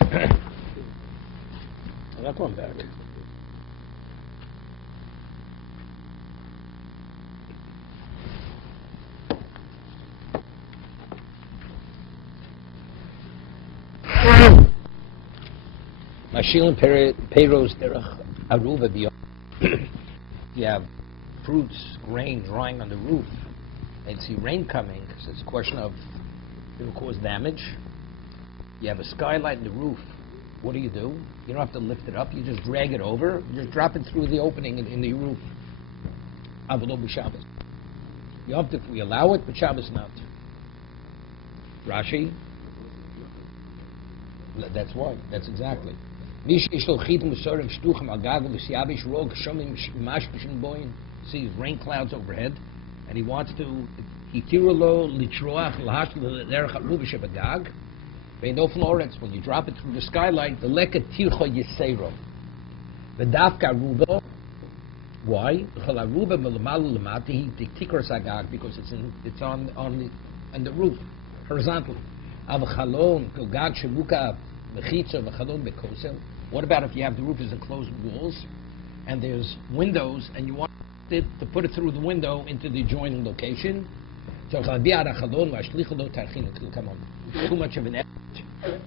I'm not going back. Mashilin Peiros Derech Aruba beyond. You have fruits, grain drying on the roof, and see rain coming, so it's a question of it will cause damage. You have a skylight in the roof. What do? You don't have to lift it up. You just drag it over. You just drop it through the opening in the roof. Avalo b'Shabbos. You have to, if we allow it, but Shabbos not. Rashi. That's why. That's exactly. Sees rain clouds overhead, and he wants to. When you drop it through the skylight, the leka tircho yisero. The dafka ruba. Why? Because it's on the roof horizontally. What about if you have the roof as enclosed walls and there's windows and you want it to put it through the window into the adjoining location? So too much of an effort.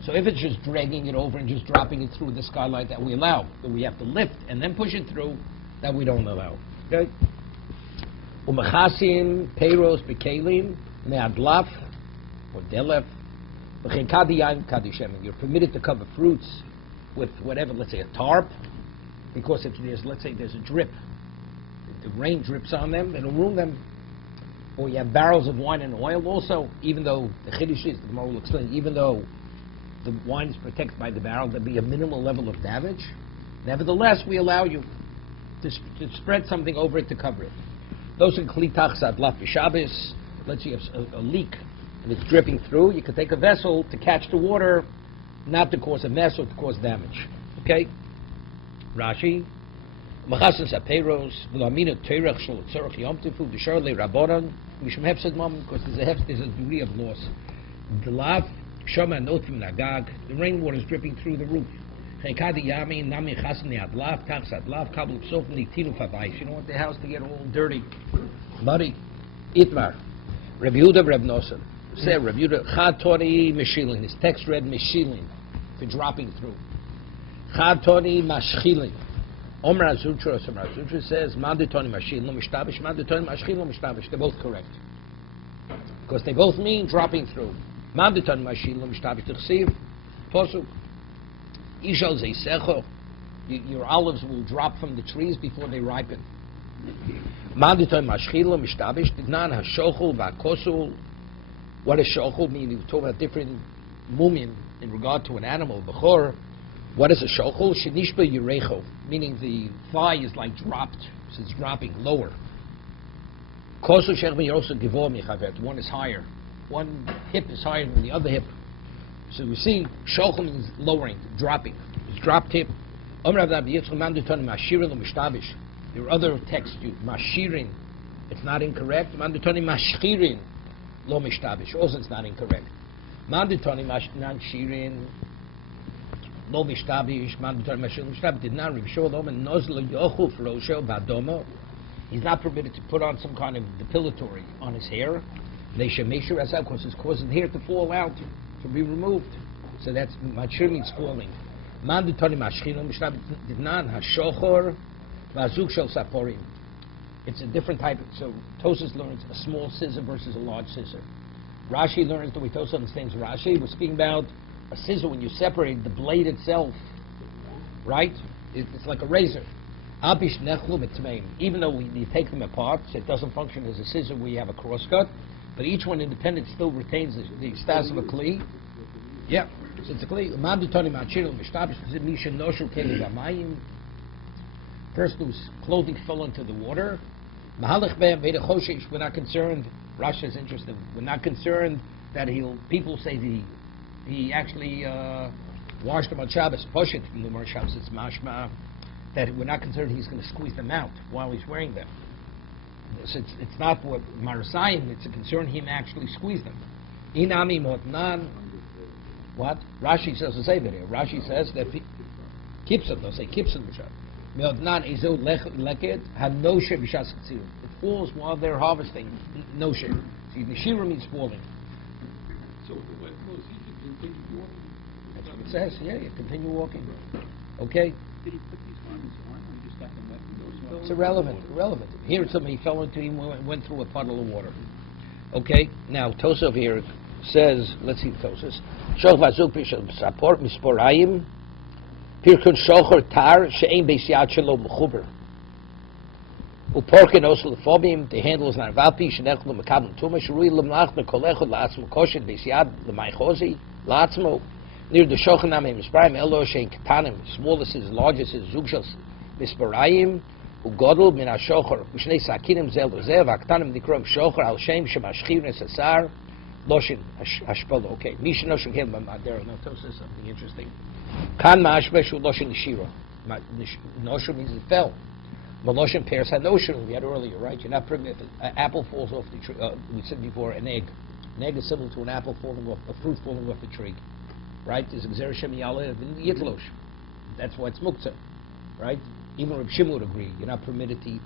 So if it's just dragging it over and just dropping it through the skylight, that we allow. But we have to lift and then push it through, that we don't allow. Okay? Umechasim peiros bekelim me'adlaf or delef. You're permitted to cover fruits with whatever, let's say a tarp, because if let's say there's a drip, the rain drips on them, it'll ruin them. Or you have barrels of wine and oil also, even though the Chiddush is, the Gemara will explain, even though the wine is protected by the barrel, there'll be a minimal level of damage. Nevertheless, we allow you to spread something over it to cover it. Those are klitach sadlaf b'Shabbos. Let's say you have a leak and it's dripping through. You can take a vessel to catch the water, not to cause a mess or to cause damage. Okay? Rashi. Because there's a degree of loss. The rainwater is dripping through the roof. You don't want the house to get all dirty, muddy. Itmar. Rabbi Yehuda, Rabbi Nosson. Say Rabbi Yehuda, Chad Tori Meshilin. His text read Meshilin, for dropping through. Chad Tori Mashchilin. Omer Azutra says, Manditoni Mashil, no Mishtabish, Manditoni Mashil, no Mishtabish. They're both correct. Because they both mean dropping through. Manditoni Mashil, no Mishtabish. T'chsiv, Posuk. Ishal Zeisecho. Your olives will drop from the trees before they ripen. Manditoni Mashil, no Mishtabish. Tidnan HaShochul, Va'kosul. What does Shochul mean? We talk about different mumin in regard to an animal, Behar. What is a shochel? Shenishba yurecho, meaning the thigh is like dropped, so it's dropping lower. Kosu shechmi also givor michavet. One is higher. One hip is higher than the other hip. So we see shochel means lowering, dropping. It's dropped hip. There are other texts used. Mashirin, it's not incorrect. Manditoni mashchirin, lo mishtabish. Also, it's not incorrect. Manditoni mashchirin. No mishtabish, mandatory mashil mishtab did not show them and nozlo yochu frosho badomo. He's not permitted to put on some kind of depilatory on his hair. They should make sure as because it's causing the hair to fall out, to be removed. So that's mashir means falling. Mandatory mashil mishtab did not hashochor vazuk shel saporim. It's a different type. So Tosas learns a small scissor versus a large scissor. Rashi learns the way Tosas understands Rashi. We're speaking about a scissor, when you separate the blade itself, right? It's like a razor. Even though we take them apart, so it doesn't function as a scissor where you have a crosscut, but each one independent still retains the status of a kli. Yeah, so it's a kli. First, whose clothing fell into the water. We're not concerned. Rashi is interested. We're not concerned that people say he actually washed them on Shabbos. Poshet from the Gemara Shabbos, it's mashma that we're not concerned he's going to squeeze them out while he's wearing them. So it's not what Marasayim, it's a concern him actually squeeze them. Inami motnan What? Rashi says the same video. Rashi says that kipsun, they'll say kipsun b'shas. Me'odnan ezo leket hanoshe b'shas k'tzir. It falls while they're harvesting. Noshe. See, neshira means falling. So the wet knows he can continue walking. That's what it says. Yeah, you continue walking. Okay? Did he put these garments on, or he just got them wet and those? It's irrelevant. Here, somebody fell into him, went through a puddle of water. Okay? Now, Tosov here says, let's see Tosov. Shoch vazuk b'shel sapor misporayim pirkun shocher tar she'ein beis yad shelo mechuber. Uporken osel phobim, the handle is not valpi, shenechlu mekabel tuma, shrui lemlach mekolechot la'atzmo koshet beis yad l'maychozi, la'atzmo, near the shochanam em misparayim, elo she'en ketanim, smallest is, largest is, zugshel misparayim, ugodol min ha-shocher, ushnei sakinim zel l'zeh, v'aktanim nikrom shocher, al shem shemashchir nesasar, loshin hashpolo. Okay, misha noshin kel b'madera, now tell us something interesting. Kan ma'ashbeshu loshin nishiro. Noshin means it fell. Maloshin pairs had notion we had earlier, right? You're not permitted. An apple falls off the tree. We said before, an egg. An egg is similar to an apple falling off, a fruit falling off the tree, right? There's Gzer Shem Yaleh Yitlosh. That's why it's muktzah, right? Even Reb Shimon would agree. You're not permitted to eat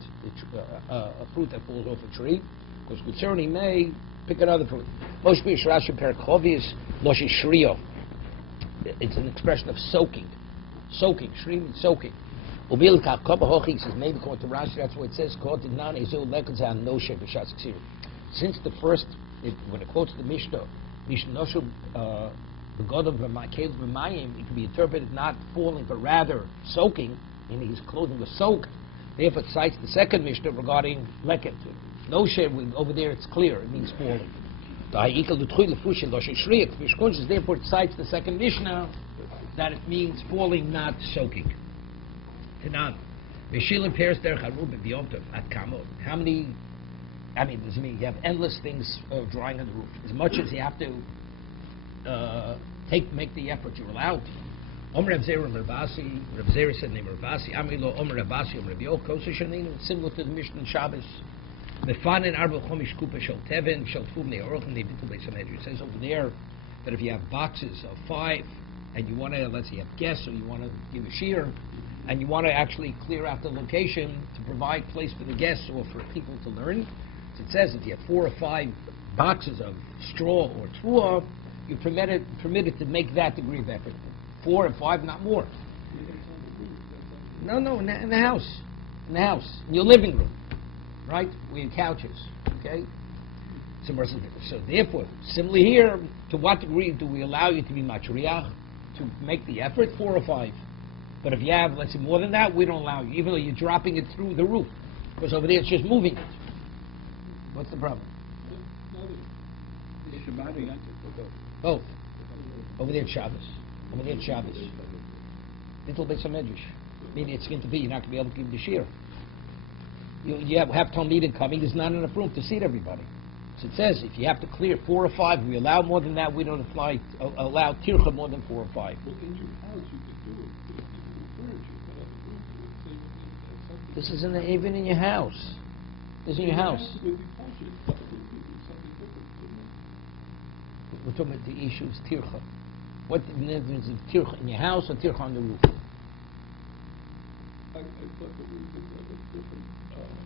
a fruit that falls off a tree, because Gutzerni may pick another fruit. Moshe B'Yishrash Perkovius Loshi Shrio. It's an expression of soaking. Soaking. Shri means soaking. He says, maybe according to Rashi, that's what it says. Since the first, when it quotes the Mishnah, it can be interpreted not falling, but rather soaking, and his clothing was soaked. Therefore, it cites the second Mishnah regarding leket. Noshe, over there it's clear, it means falling. Therefore, it cites the second Mishnah that it means falling, not soaking. How many, does it mean you have endless things drying on the roof? As much as you have to make the effort, you're allowed. Omer Rav Zera Ravasi, Rav Zera said name Ravasi, Amrilo Omer Ravasi, Omer Rabbi Kosa Shanin, similar to the Mishnah in Shabbos. Mefanin Arba Chomish Kupa Shel Teven, Shel Tfum Ne'orchim Ne'vitul Beis HaMedrash. It says over there that if you have boxes of 5, and you want to, let's say you have guests, or you want to give a shear, and you want to actually clear out the location to provide place for the guests or for people to learn. So it says if you have 4 or 5 boxes of straw or tfuah, you're permitted to make that degree of effort. 4 or 5, not more. No, in the house. In the house. In your living room. Right? Where your couches. Okay? So therefore, similarly here, to what degree do we allow you to be matriach, to make the effort? 4 or 5. But if you have, let's say, more than that, we don't allow you, even though you're dropping it through the roof. Because over there it's just moving it. What's the problem? Both. Over there it's Shabbos. Over there it's Shabbos. Little bit of medrash. Meaning it's going to be, you're not going to be able to give the shear. You have Talmud coming, there's not enough room to seat everybody. So it says, if you have to clear 4 or 5, we allow more than that, we don't allow tircha more than 4 or 5. Well, in your house you could do it. This isn't even in your house. This is in your house. We're talking about the issue is tircha. What the difference is tircha in your house or tircha on the roof? I thought that we could have different laws.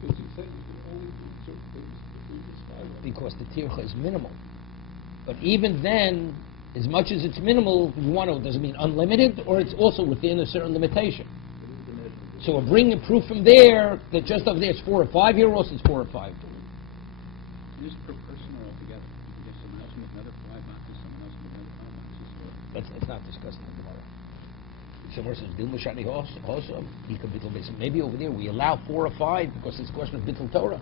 Because you said you could only do certain things if we describe it. Because the tircha is minimal. But even then, as much as it's minimal, you want to, does it mean unlimited, or it's also within a certain limitation? So we're bringing proof from there that just over there it's 4 or 5 here, also it's 4 or 5. Just per person or altogether? You can get someone else with another 5 boxes, someone else with another 5 boxes. It's not discussed in the Gemara. So versus Dilma Shani also, maybe over there we allow 4 or 5 because it's a question of Bittul Torah.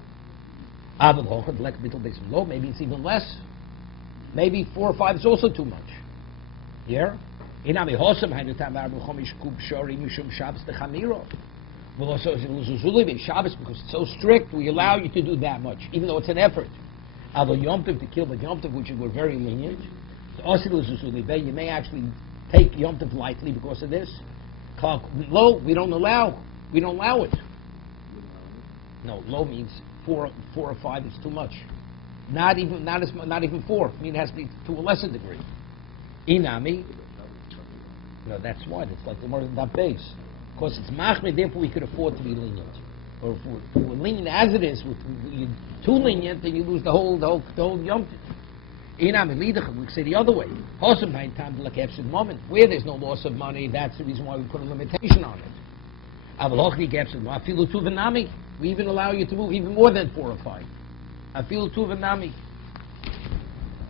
Maybe it's even less. Maybe 4 or 5 is also too much. Here? Shabbos because it's so strict, we allow you to do that much, even though it's an effort. Yom Tov to kill the Yom Tov, which we're very lenient. You may actually take Yom Tov lightly because of this. Low, we don't allow it. No, low means 4 or 5 is too much. Not even 4. I mean, it has to be to a lesser degree. Inami. No, that's what. It's like the more than that base. Of course, it's machmir, therefore we could afford to be lenient. Or if we're lenient as it is, you're too lenient, then you lose the whole yom. Inami lidach, we say the other way. Hosam nine times like absolute moment. Where there's no loss of money, that's the reason why we put a limitation on it. Avalochni gapsid afilu tuvanami. We even allow you to move even more than 4 or 5. Afilu tuvanami.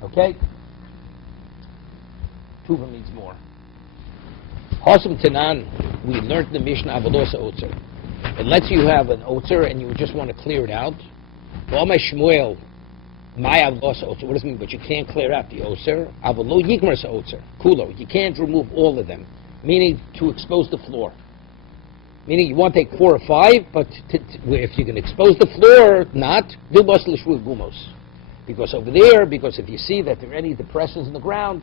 Okay? Tuva means more. Hosam Tanan, we learned the Mishnah Avalos Otzer. It lets you have an Otzer and you just want to clear it out. V'omay Shmuel, my Avalos Otzer. What does it mean? But you can't clear out the Otzer. Avalo Yigmars Otzer. Kulo. You can't remove all of them. Meaning to expose the floor. Meaning you want to take 4 or 5, but if you can expose the floor, not, do Bas L'Shvu Gumos. Because over there, because if you see that there are any depressions in the ground,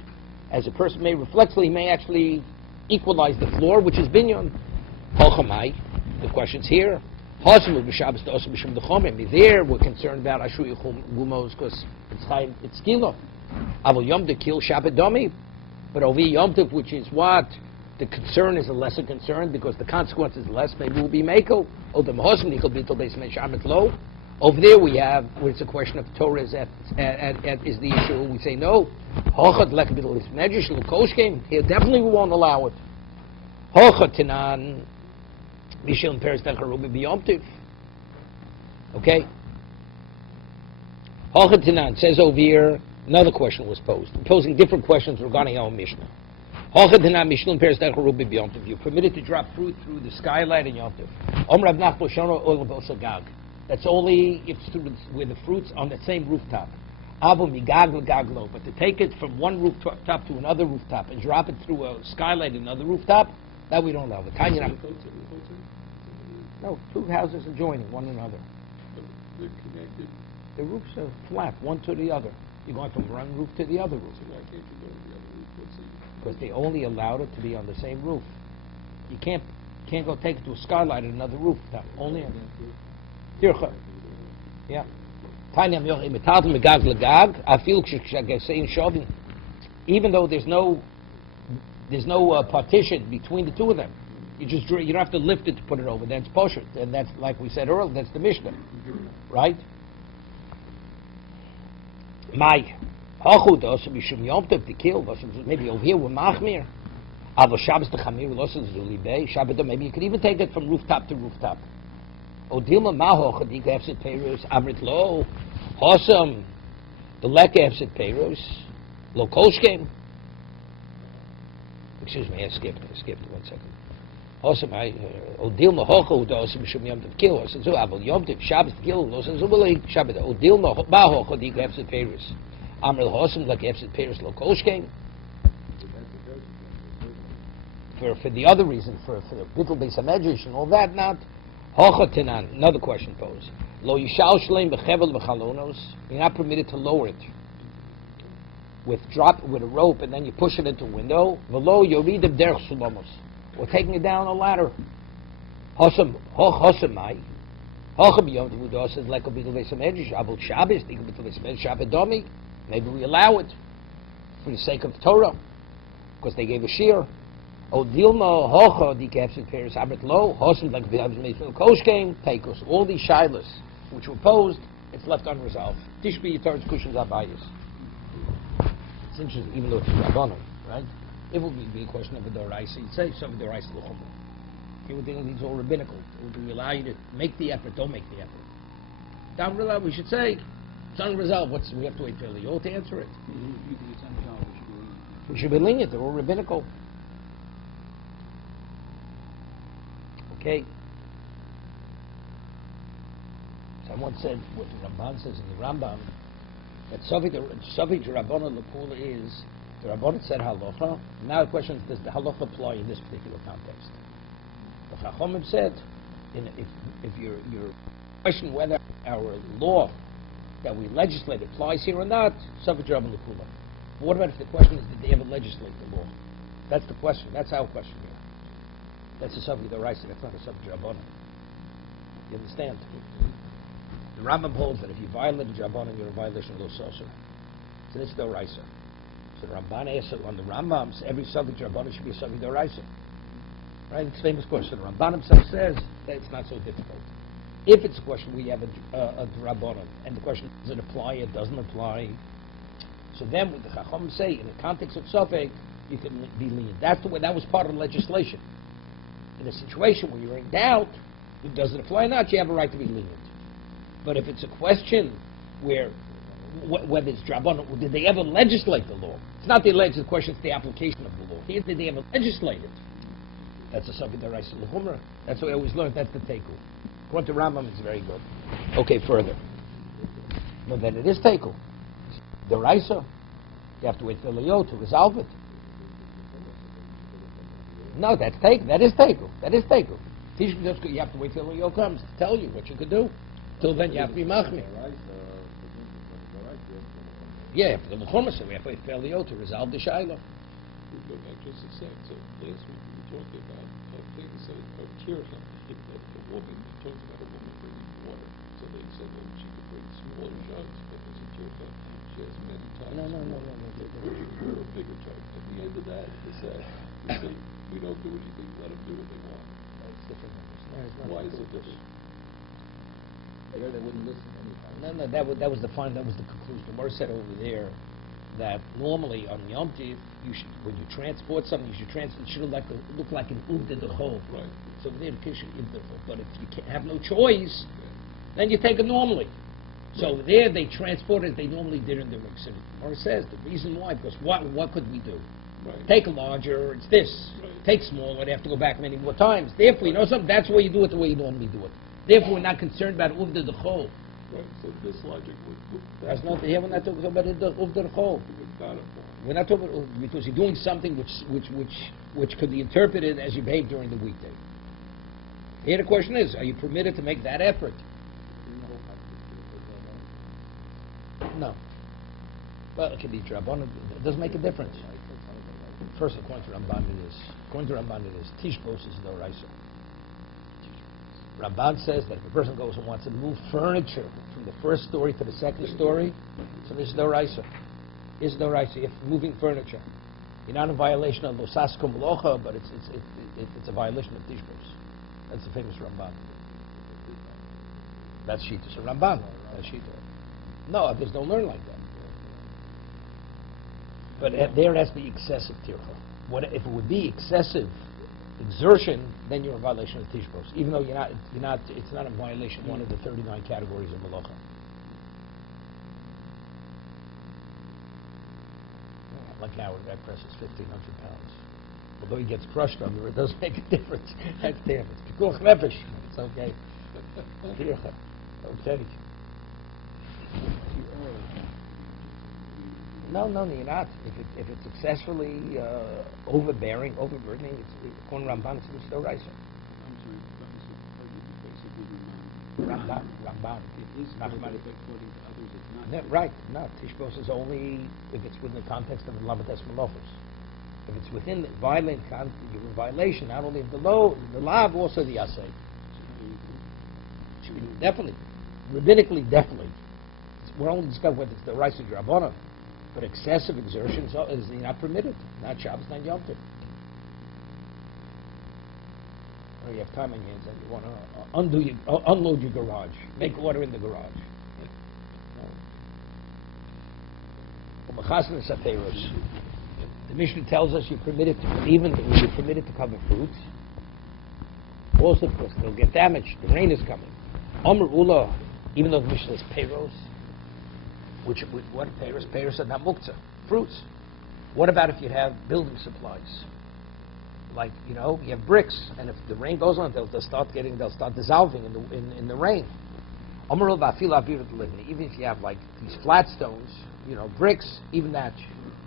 as a person may reflexively, may actually equalize the floor, which is binyan. Hochamai, the question's here. There, we're concerned about Ashu Gumos because it's kilo. Avol Yom to kill Shabbat, but over Yom Tov, which is what? The concern is a lesser concern because the consequence is less. Maybe we'll be Mako. Over there we have, where it's a question of Torah is the issue. We say no. Here definitely we won't allow it. Okay? Says over here, another question was posed. We're posing different questions regarding our Mishnah. You're permitted to drop fruit through the skylight in Yom Tov. That's only if where the fruit's on the same rooftop. But to take it from one rooftop to another rooftop and drop it through a skylight in another rooftop, that we don't allow. No, 2 houses adjoining one another. They're connected. The roofs are flat, one to the other. You're going from one roof to the other roof. So why can't you go to the other roof? Because they only allowed it to be on the same roof. You can't go take it to a skylight at another rooftop. Only on Tircha. Yeah. Even though there's no partition between the 2 of them, you don't have to lift it to put it over. That's posher, and that's like we said earlier. That's the Mishnah, right? My. Maybe over here we're machmir. Maybe you could even take it from rooftop to rooftop. The lek efset peiros, lo kolshkem. Excuse me, I skipped 1 second. Awesome, Odilma hocho dosim shum yom tov kill. So avol yom tov Shabbos kill. Losen zubeli Shabbat. Odilma ba hocho dik efset peiros. Amrel hosem like efset peiros lo kolshkem. For the other reason, for the bittul beis hamedrash and all that, not hocho tenan. Another question posed. Lo yishal shleim bechevel bechalonos. You're not permitted to lower it with a rope and then you push it into a window. V'lo yoridim derech sulamos. Or taking it down a ladder. Hosem mai. Hochem yom tov says like a bittul beis hamedrash. Avol Shabbos dik bittul beis hamedrash Shabbat domi. Maybe we allow it for the sake of Torah because they gave a shear. O dilma hocha dik efset peres abet lo hosem like v'avzmeifil koshkein takos. All these shilas which were posed, it's left unresolved. Tishbi yitar's kushens abayis. It's interesting, even though it's rabbanon, right? It would be a question of a doraisa. You'd say some doraisa l'chumah. Here we're dealing with these all rabbinical. We allow you to make the effort, don't make the effort. Down below, we should say it's unresolved. We have to wait till the Yom to answer it. We should be lenient. They're all rabbinical. Okay. Someone said what the Ramban says in the Rambam that Safik Rabbanon L'Kula is the Rabbanon said halacha. Now the question is, does the halacha apply in this particular context? The Chachomim said, if your question whether our law that we legislate applies here or not, Safik Rabbanon L'Kula. What about if the question is, did they ever legislate the law? That's the question. That's our question here. That's the Safik D'Oraisa. That's not a Safik Rabbanon. You understand? The Rambam holds that if you violate a Drabanan, you're in violation of those Soser. So this is the Raisa. So the Ramban asks on the Rambam, every subject Drabanan should be a subject of Raisa. Right? It's a famous question. The Ramban himself says that it's not so difficult. If it's a question where you have a Drabanan, and the question does it apply, it doesn't apply, so then what the Chacham say, in the context of Suffolk, you can be lenient. That's the way, that was part of the legislation. In a situation where you're in doubt, does it apply or not, you have a right to be lenient. But if it's a question where, whether it's Drabanan, did they ever legislate the law? It's not the alleged question, it's the application of the law. Here, did they ever legislate it? That's a subject that Raisa L'Chumra. That's what I always learned, that's the Teiku. According to Rambam, it's very good. Okay, further. No, then it is Teiku. The Raisa, you have to wait for Leo to resolve it. No, that's Teiku. That is Teiku. That is Teiku. You have to wait till Leo comes to tell you what you could do. Till then, you have to be machmir. Yeah, for the L'Chumra, so we have to wait for Leo to resolve the Shiloh. We go back just a sec. So last week we were talking about things of tircha. The woman, we talked about a woman bringing water. So they said, well, she could bring smaller jugs, but there's a tircha. She has many types. No. Or a bigger jug. At the end of that, they said, we don't do anything, let them do what they want. That's different. Why is it different? There they wouldn't listen anyhow. No, that was the conclusion. The Gemara said over there that normally on Yom Tov, when you transport something, it should look like an uvda d'chol. Right. So there the kid should but if you have no choice, then you take it normally. So there they transport it, they normally did in the ring. So the Gemara says the reason why, because what could we do? Right. Take a larger, it's this. Right. Take smaller, they have to go back many more times. Therefore, you know something, that's why you do it the way you normally do it. Therefore, we're not concerned about uvda d'chol. Right, so this logic would... That's not here. We're not talking about uvda d'chol. We're not talking about, because you're doing something which could be interpreted as you behave during the weekday. Here the question is, are you permitted to make that effort? No. Well, it can be Drabanan. It doesn't make a difference. First, according to Ramban, it is Tishbos is no Raisa. Ramban says that if a person goes and wants to move furniture from the first story to the second story, so this is no Raisa. This is no Raisa. If moving furniture, you're not in violation of Losas Kumlocha, but it's a violation of Tishbos. That's the famous Ramban. That's Shita. So Ramban, that's Shita. No, others don't learn like that. But there has to be excessive tircha. If it would be excessive exertion, then you're in violation of Tishbos. Even though it's not a violation of one of the 39 categories of Malacha. Like our that press is 1,500 pounds. Although he gets crushed under it, does make a difference. That's damage. Pikuach nefesh. It's okay. Tircha. Okay. No, you're not. If it's excessively overbearing, overburdening, it's according to Ramban, it's no Raisa. Ramban. According to others, it's not. Right. No, Tishbos is only if it's within the context of the Lavates Malachos. If it's within the violent context, you're in violation not only of the lav, also the asay. Definitely, rabbinically, definitely. We're only discussing whether it's the Raisa Drabanan. But excessive exertion is not permitted. Not Shabbos, not Yom Tov. Or you have time on your hands and you want to unload your garage. Make order in the garage. The Mishnah tells us you're permitted to cover fruits. Also, because they'll get damaged. The rain is coming. Amr Ula, even though the Mishnah is payros, what payros? Payros are not muktzah. Fruits. What about if you have building supplies? Like, you have bricks, and if the rain goes on, they'll start dissolving in the rain. Even if you have like these flat stones, bricks, even that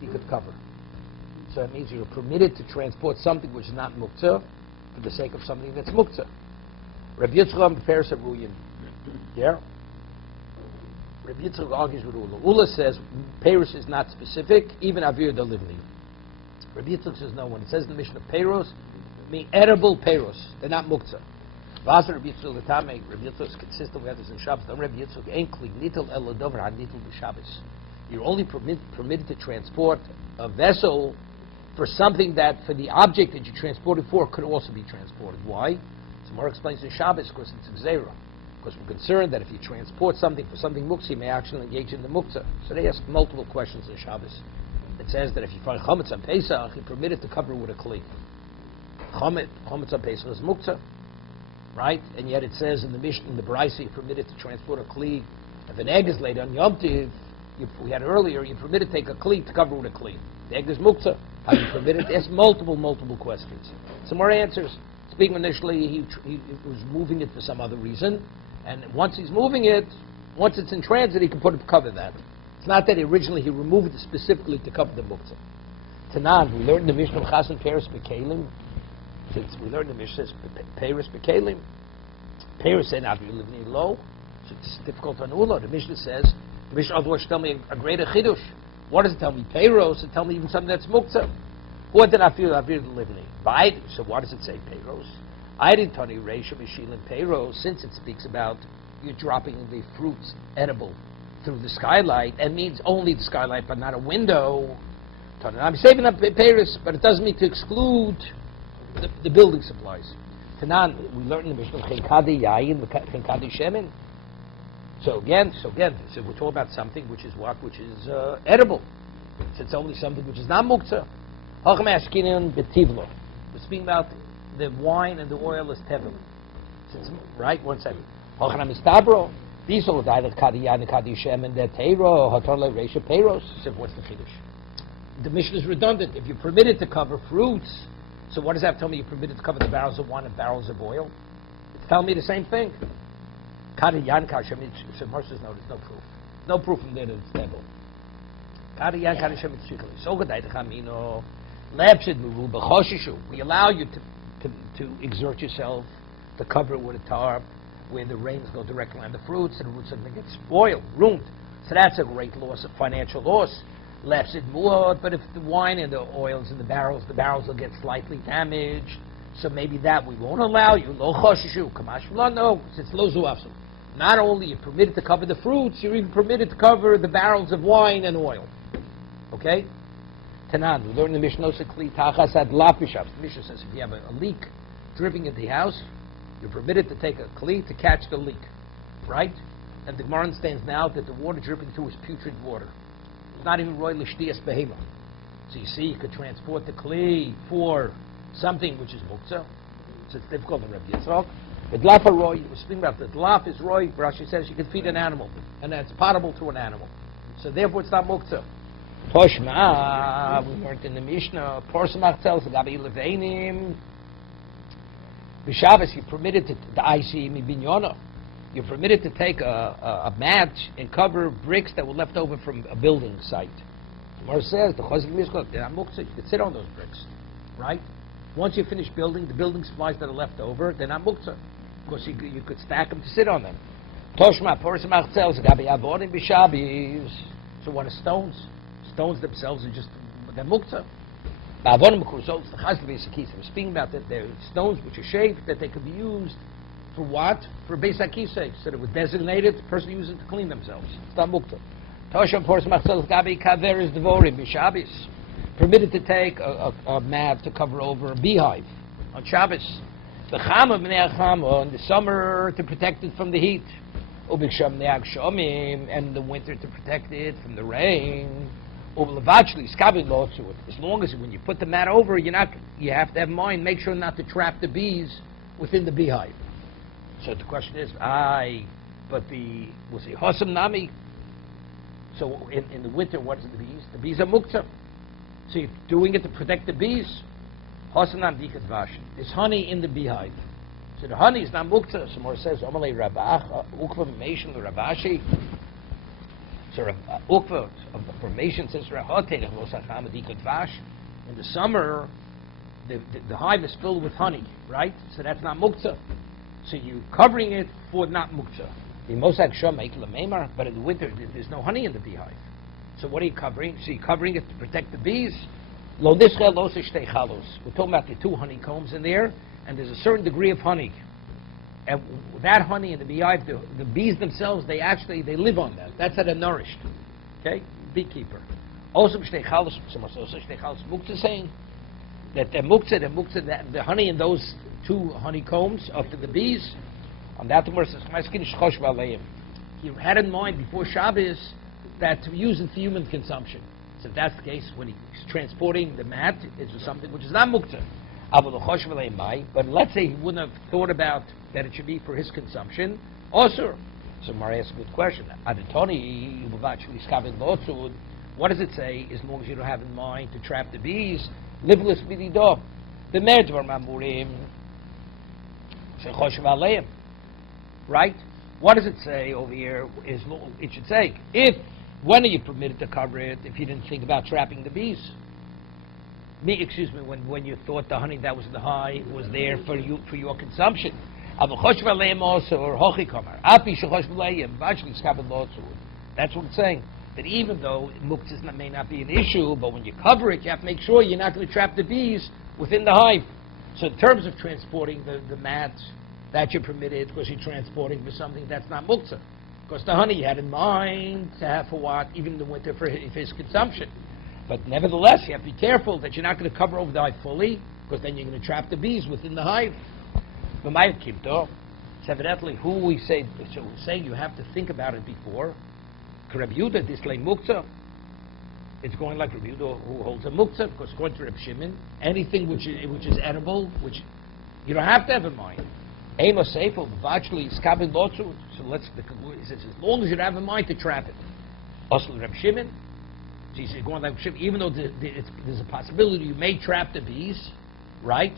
you could cover. So it means you're permitted to transport something which is not muktzah for the sake of something that's muktzah. Rabbi Yitzchak Payros Aruyin. Yeah. Rabbi Yitzchak argues with Ula. Ula says Payros is not specific, even Avir Dalivli. Rabbi Yitzchak says no. When it says in the Mishnah Payros, mean edible Payros. They're not muktzah. Vaser Rabbi Yitzchak Latame, Rabbi Yitzchak is consistent with others in Shabbos. Don't Rabbi Yitzchak ain't kli nitel elo dover hanitel b'Shabbos. You're only permitted to transport a vessel for something that, for the object that you transported for, could also be transported. Why? So more explains in Shabbos, because it's a gzeira. Because we're concerned that if you transport something for something muktzah, you may actually engage in the muktzah. So they ask multiple questions in Shabbos. It says that if you find chametz on Pesach, you're permitted to cover with a kli. Chametz on Pesach is muktzah, right? And yet it says in the Mishnah, in the Baraisa, you're permitted to transport a kli. If an egg is laid on Yom Tiv, we had earlier, you're permitted to take a kli to cover with a kli. The egg is muktzah. Are you permitted? Ask multiple questions. Some more answers. Speaking initially, he was moving it for some other reason. And once he's moving it, once it's in transit, he can cover that. It's not that originally he removed it specifically to cover the muktzah. Tanan, we learned in the Mishnah Chasen Paris Bekalim. Since we learned in the Mishnah Paris Bekalim, Paris said not you live near low, so it's difficult on Ula. The Mishnah says, the Mishnah otherwise tell me a greater chidush. What does it tell me? Peiros. It tell me even something that's muktzah. What did I feel? I feel livni. So what does it say? Peiros. I didn't tell you Reisha Mishilin Peiros, since it speaks about you dropping the fruits edible through the skylight, and means only the skylight, but not a window. I'm saving up Peiros, but it doesn't mean to exclude the building supplies. Tanan, we learned in the Mishnah Chenkadi Yayin, Chenkadi Shemin. So again, so we're talking about something which is what? Which is edible. So it's only something which is not muktzah. Hachem Ashkinan betivlo. We're speaking about the wine and the oil is tevil. Right? 1 second. Hachem Mistabro. These all die that Kadiyan and Kadishem and the Teiro, Hatorle Reisha Peiros. So what's the chiddush? The Mishnah is redundant. If you're permitted to cover fruits, so what does that tell me? You're permitted to cover the barrels of wine and barrels of oil? It's telling me the same thing. Kadiyan Kadishem, so Mar says no, there's no proof. No proof from there that it's tevil. Kadiyan Kadishem it's chikli. So Gadai Chamino. We allow you to exert yourself, to cover it with a tarp, where the rains go directly on the fruits, and the roots get spoiled, ruined. So that's a great loss, a financial loss. But if the wine and the oils in the barrels will get slightly damaged, so maybe that we won't allow you. No, it's lo zuafsu. Not only you're permitted to cover the fruits, you're even permitted to cover the barrels of wine and oil. Okay? Tanan, we learn the Mishnah Kli Tachas Ad Lapishav. The Mishnah says if you have a leak dripping in the house, you're permitted to take a Kli to catch the leak. Right? And the Gemara understands now that the water dripping through is putrid water. It's not even roy l'shtias behema. So you see, you could transport the Kli for something which is muktzah. So it's difficult in Rabbi Yitzchak. The Dlaf roy, we're speaking about the Dlaf is roy, Rashi says you can feed an animal. And that's potable to an animal. So therefore it's not muktzah. Toshma, we learned in the Mishnah, Porsamach tells the Gabi Levanim. B'Shabbos, you're permitted to IC Binyona. You're permitted to take a mat and cover bricks that were left over from a building site. Gemara says the Chazal Mishkot, they're not muktzah. You can sit on those bricks, right? Once you finish building, the building supplies that are left over, they're not muktzah. Of course, you could stack them to sit on them. Toshma, Porsamach tells the Gabi Avodim B'Shabbos. So what are stones? Stones themselves are just, they're muktzah. We're speaking about that they're stones which are shaped, that they could be used for what? For Beis HaKisei. So it was designated, the person uses it to clean themselves. It's not muktzah. Permitted to take a mat to cover over a beehive on Shabbos. In the summer to protect it from the heat. And in the winter to protect it from the rain. As long as when you put the mat over, you have to have in mind, make sure not to trap the bees within the beehive. So the question is, we'll say, Hosam Nami. So in the winter, what is the bees? The bees are muktzah. So you're doing it to protect the bees. Hosam Nami Dikadvash. There's honey in the beehive. So the honey is not muktzah. Some more says, Omalei Rabach, Ukva Mation Ravashi. So Ukva of the formation says in the summer the hive is filled with honey, right? So that's not muktzah. So you're covering it for not muktzah. But in the winter there's no honey in the beehive. So what are you covering? So you're covering it to protect the bees. We're talking about the two honeycombs in there, and there's a certain degree of honey. And that honey in the beehive, the bees themselves, they live on that. That's how they're nourished. Okay? Beekeeper. Also, Muktzah saying that the Muktzah, the honey in those two honeycombs after the bees, on that the says, he had in mind before Shabbos that to use it for human consumption. So if that's the case, when he's transporting the mat, it's something which is not Muktzah. But let's say he wouldn't have thought about that it should be for his consumption. Also, so Mari asks a good question. What does it say? As long as you don't have in mind to trap the bees, liveless mididah. The medvar mamurim shechoshev aleim. Right? What does it say over here? It should say when are you permitted to cover it if you didn't think about trapping the bees? When you thought the honey that was in the hive was there for your consumption. That's what it's saying. That even though muktzah may not be an issue, but when you cover it, you have to make sure you're not going to trap the bees within the hive. So in terms of transporting the mats, that you're permitted because you're transporting for something that's not muktzah. Because the honey you had in mind to have for what? Even in the winter for his consumption. But nevertheless, you have to be careful that you're not going to cover over the hive fully, because then you're going to trap the bees within the hive. Evidently, who we say, so we're saying you have to think about it before. Rabbi Yehuda, this like muktzah, it's going like Rabbi Yehuda who holds a muktzah, because according to Rabbi Shimon, anything which is edible, which you don't have to have in mind. So let's the conclusion. He says as long as you have in mind to trap it. Also Rabbi Shimon, so he's going like Rabbi Shimon, even though there's a possibility you may trap the bees, right?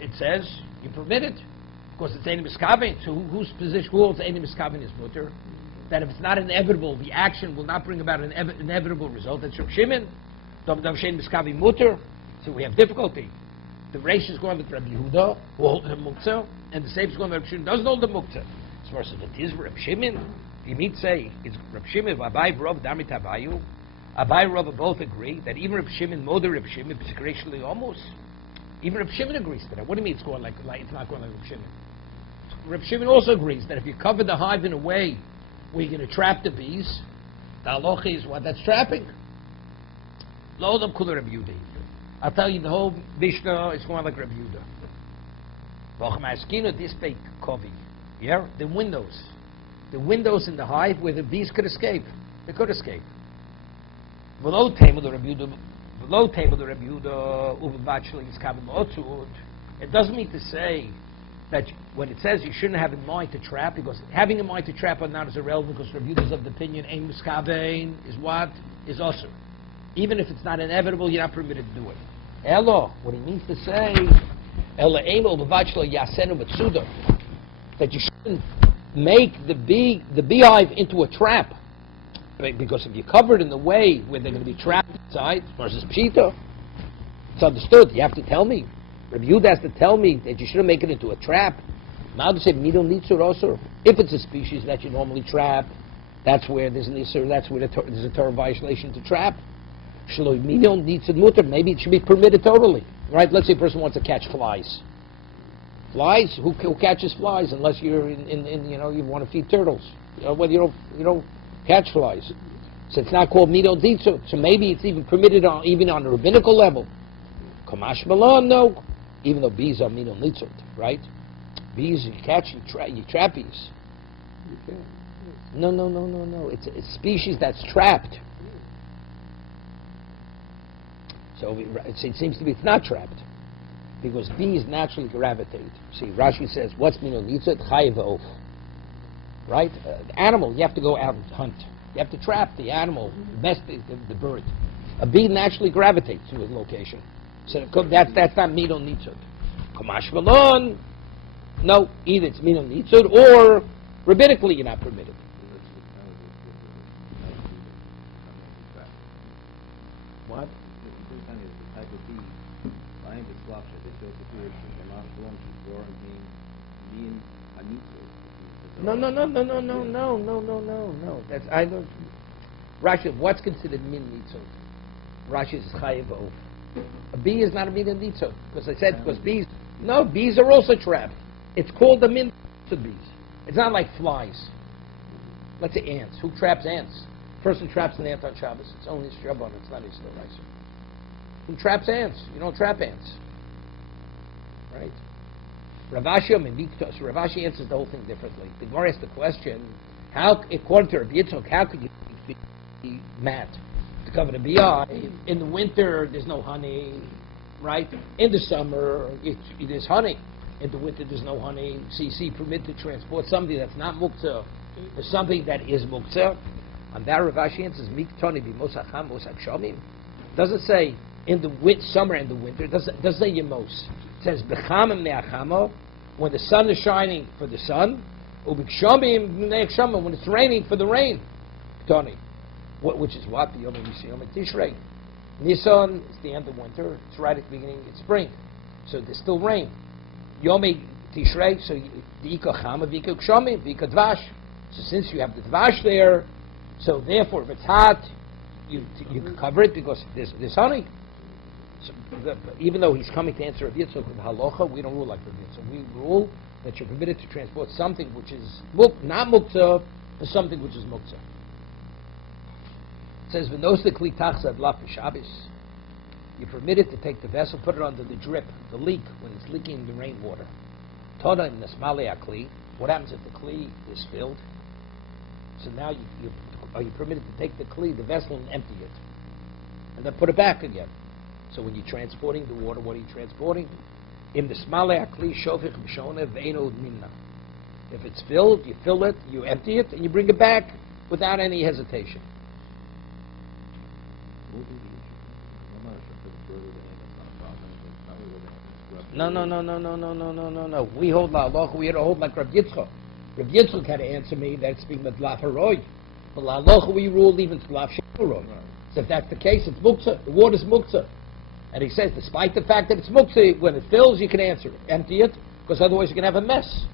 It says you permit it. Of course, it's Einim Miskaven. So whose position? Who holds Einim Miskaven is mutter? That if it's not inevitable, the action will not bring about an inevitable result. That's Reb Shimon. Dov Shein Miskaven mutter. So we have difficulty. The Reish is going with Rabbi Yehuda, who holds the muktzah, and the Seif is going with Reb Shimon, doesn't hold the muktzah. As far as it is Reb Shimon, you need to say it's Reb Shimon, Abai Rav Damit Abayu. Abai and Rav both agree that even Reb Shimon, Moder Reb Shimon, particularly almost. Even Reb Shimon agrees to that. What do you mean it's going like it's not going like Reb Shimon? Reb Shimon also agrees that if you cover the hive in a way where you're going to trap the bees, the halacha is what that's trapping. Lo Adam Kula Reb Yehuda. I'll tell you the whole Mishnah is going like Reb Yehuda. Yeah, the windows in the hive where the bees could escape. They could escape. Below table the Reb Yehuda. It doesn't mean to say that when it says you shouldn't have in mind to trap, because having in mind to trap or not is irrelevant, because Reb Yehuda is of the opinion ein miskavein is what? Is osur. Even if it's not inevitable, you're not permitted to do it. Elo, what he means to say, that you shouldn't make the beehive into a trap. Because if you cover it in the way where they're going to be trapped inside, versus pshita, it's understood. You have to tell me. Rabbi Yehuda has to tell me that you shouldn't make it into a trap. Now say if it's a species that you normally trap, that's where there's an issur, that's where there's a Torah violation to trap. Maybe it should be permitted totally. Right? Let's say a person wants to catch flies. Flies? Who catches flies unless you're in you want to feed turtles? Whether you don't catch flies. So it's not called midon ditzut. So maybe it's even permitted even on a rabbinical level. Kamash malon, no. Even though bees are midon ditzut, right? Bees, you trap bees. No. It's a species that's trapped. So it seems to be it's not trapped. Because bees naturally gravitate. See, Rashi says, what's midon ditzut? Chayiv of. Right? The animal, you have to go out and hunt. You have to trap the animal, the bird. A bee naturally gravitates to a location. So that's not midon ditzut. Kamash malon, no, either it's midon ditzut or rabbinically you're not permitted. What? No. That's I don't. Rashi, what's considered min nitzot? Rashi is chayiv of. A bee is not a min nitzot because I said because bees are also trapped. It's called the min to bees. It's not like flies. Let's say ants. Who traps ants? Person traps an ant on Shabbos. It's only Shabbat. It's not Easter Rice. Who traps ants? You don't trap ants. Right? Ravashi answers the whole thing differently. The Gemara asks the question, how, according to Rabbi Yitzchak, how could you be mat to cover the BI? In the winter, there's no honey, right? In the summer, there's honey. In the winter, there's no honey. So you see, permit to transport something that's not muktzah to something that is muktzah. And that Ravashi answers, Miktoni b'mosacham mosak shomim. Doesn't say in the summer and the winter. It doesn't say yemos. It says b'chamim ne'achamo, when the sun is shining for the sun, u'b'kshomim ne'achshomim, when it's raining for the rain. Toni, which is what? Yom Tishrei. Nisan is the end of winter. It's right at the beginning. It's spring, so there's still rain. Yom Tishrei, so v'ika chama, v'ika kshomim, v'ika dvash. So since you have the dvash there, so therefore if it's hot, you can cover it because there's honey. So even though he's coming to answer Rav Yitzchak with halacha, we don't rule like Rav Yitzchak. We rule that you're permitted to transport something which is not muktzah to something which is muktzah. It says v'nos lekli tachzad laf b'Shabbos. You're permitted to take the vessel, put it under the drip, the leak, when it's leaking the rainwater. Toda in nesmale akli. What happens if the kli is filled? So now are you permitted to take the kli, the vessel, and empty it, and then put it back again? So when you're transporting the water, what are you transporting? In the smale akli shofich b'shona ve'eno minna. If it's filled, you fill it, you empty it, and you bring it back without any hesitation. No. We hold la halacha. We had to hold like Rav Yitzchak. Rav Yitzchak had to answer me that it's being medlaf haroy. But la halacha we ruled even medlaf sheharoy. So if that's the case, it's muktzah. The water's muktzah. And he says, despite the fact that it's muktzah, when it fills, you can answer it. Empty it, because otherwise you're going to have a mess.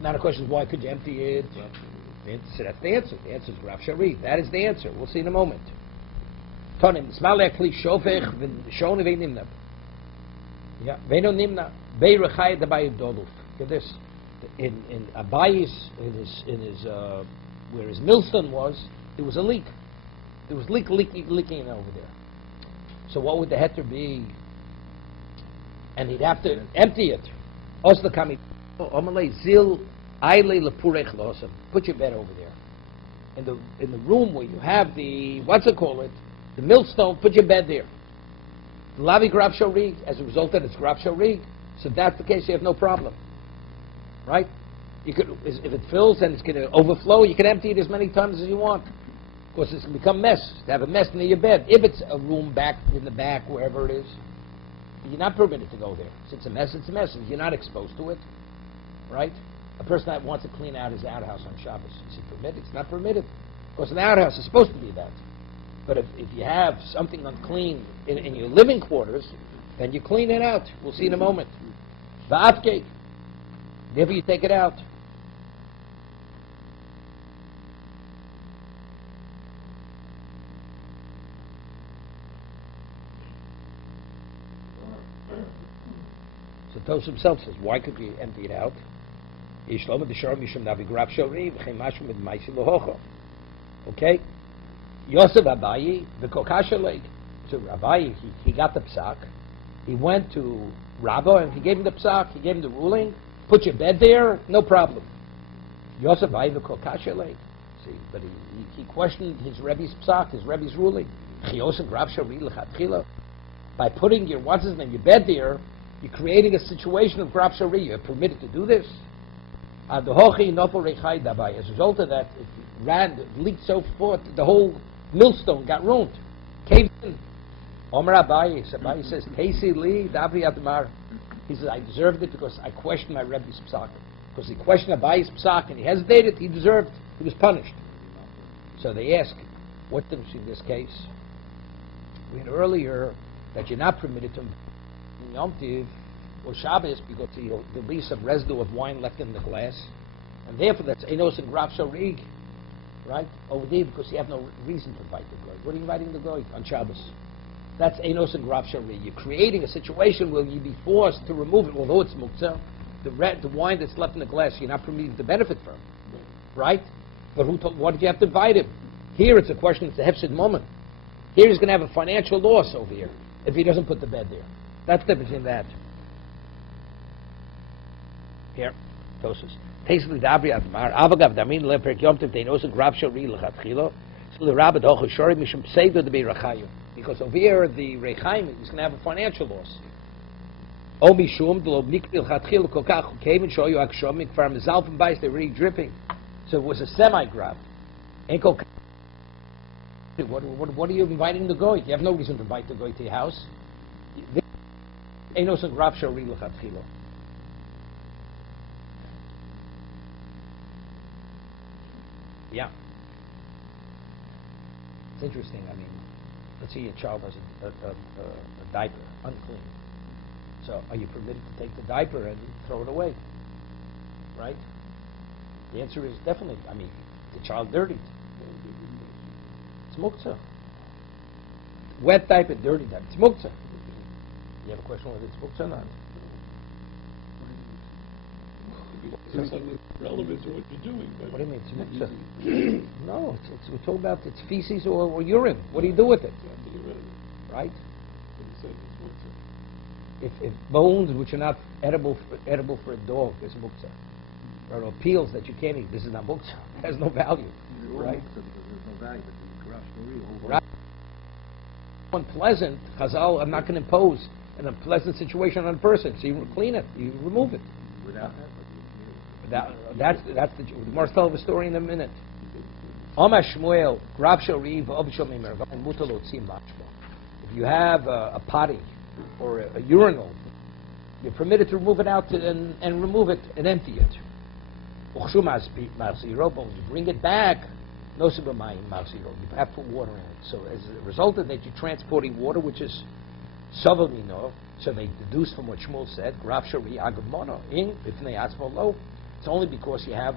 Now the question is, why could you empty it? So that's the answer. The answer is Rav Shari. That is the answer. We'll see in a moment. Tonim, smale kli shofech v'shone ve'nimna. Yeah, ve'no nimna be'rechayet abayit doduf. Get this. In Abayis, in his where his millstone was, there was a leak. There was leaking over there. So what would the heter be? And he'd have to empty it. Put your bed over there. In the room where you have the the millstone. Put your bed there. Lavi grab shorig. As a result of it's grab shorig. So if that's the case, you have no problem. Right? You could, if it fills and it's going to overflow, you can empty it as many times as you want. Of course, it's going to become mess. To have a mess near your bed. If it's a room back in the back, wherever it is, you're not permitted to go there. If it's a mess, it's a mess. You're not exposed to it. Right? A person that wants to clean out his outhouse on Shabbos, is it permitted? It's not permitted. Of course, an outhouse is supposed to be that. But if you have something unclean in your living quarters, then you clean it out. We'll see in a moment. Ba'afke. Never you take it out. So Tos himself says, why could you empty it out? Okay? Yosef Abayi, the Kokasha Lake. So Abayi, he got the psak. He went to Rabba and he gave him the psak, he gave him the ruling. Put your bed there, no problem. Yosef Abayi, the Kokasha Lake. See, but he questioned his Rebbe's psak, his Rebbe's ruling. By putting your your bed there, you're creating a situation of grab shari. You're permitted to do this. As a result of that, it leaked so forth, the whole millstone got ruined, caved in. Omer Abayi says, Tesi li Davri Admar. He says, I deserved it because I questioned my Rebbe's psak. Because he questioned Abayi's psak and he hesitated, he was punished. So they ask, what difference in this case? We had earlier that you're not permitted to in Yom Tiv or Shabbos because there'll be some residue of wine left in the glass, and therefore that's Enos and Rav Shorig, right? Over there because you have no reason to invite the goy. What are you inviting the goy on Shabbos? That's Enos and Rav Shorig. You're creating a situation where you'd be forced to remove it, although it's muktzah. the wine that's left in the glass, you're not permitted to benefit from, right? But what did you have to invite him? Here it's a question, it's a hefsid moment. Here he's going to have a financial loss over here if he doesn't put the bed there. That's the difference in that. Here, Tosus. Basically, Avagav Damin Leper Yomtiv Deinosa Grab Shari Lechatchilo. So the Rabbi Dochu Shori Mishum Pseudo to be Rachayim. Because over here the Rechaim is going to have a financial loss. O Mishum Dlo Nikil Chatchilo Kokach Kevin Shoyu Akshomik Farm Zalfen Bais, they're really dripping. So it was a semi-grab. What are you inviting the goy? You have no reason to invite the goy to your house. Enos and grab shari lechatchilo. Yeah. It's interesting. I mean, let's say your child has a diaper, unclean. So are you permitted to take the diaper and throw it away? Right? The answer is definitely. I mean, the child dirtied. It's muktzah. Wet diaper, dirty diaper. It's muktzah. You have a question whether it's muktzah or not? It's relevant to what you're doing. But What do you mean? It's muktzah. No, we're talking about it's feces or urine. What do you do with it? Right? If bones which are not edible for a dog is muktzah, or peels that you can't eat, this is not muktzah. It has no value, right? Right. Unpleasant, Chazal, I'm not going to impose an unpleasant situation on a person. So you clean it, you remove it. Without That's the Gemara tell the story in a minute. Amar Shmuel, Rav Shariv, Avishom Imer, and Mutalot Sim Machmo. If you have a potty or a urinal, you're permitted to remove it out and remove it and empty it. When you bring it back, no subamayim marziro. You have to put water in it. So as a result of that, you're transporting water, which is savalino. So they deduce from what Shmuel said, Graf Shari Agavmono in Bifnei Atzmo Lo. It's only because you're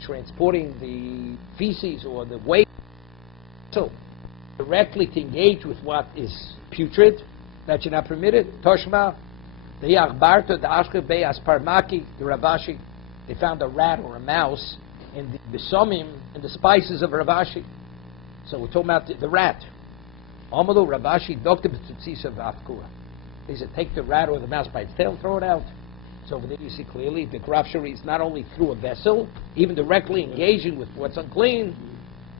transporting the feces or the waste. So directly to engage with what is putrid, that you're not permitted. Toshma, the Yachbarta, the Ashkev Bey Asparmaki, the Ravashi, they found a rat or a mouse in the besomim, in the spices of Ravashi. So we're talking about the rat. Amalu Ravashi, Dr. B'tzitzis of Afkura. They said, take the rat or the mouse by its tail and throw it out. So over there you see clearly the Graf Shari is not only through a vessel, even directly engaging with what's unclean,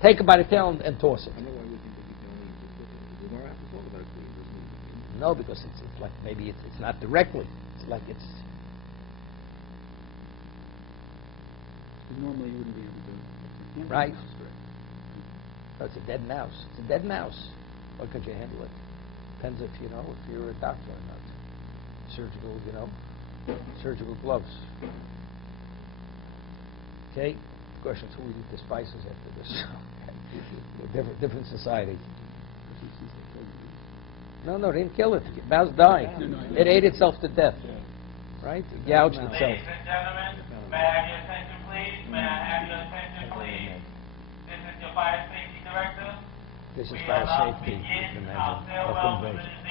take it by the tail and toss it. I know why we think that you can only just look at it. We don't have to talk about it, please. No, because it's like maybe it's not directly. It's like it's... Normally you wouldn't be able to do it. Right. No, it's a dead mouse. It's a dead mouse. Why could you handle it? Depends if you're a doctor or not. Surgical gloves. Okay? Questions, who would eat the spices after this? different society. No, they didn't kill it. The mouse died. It ate itself to death. Right? It gouged itself. Ladies and gentlemen, may I have your attention, please? May I have your attention, please? This is your fire safety director. This is We are fire about to safety. begin Imagine. our farewell to the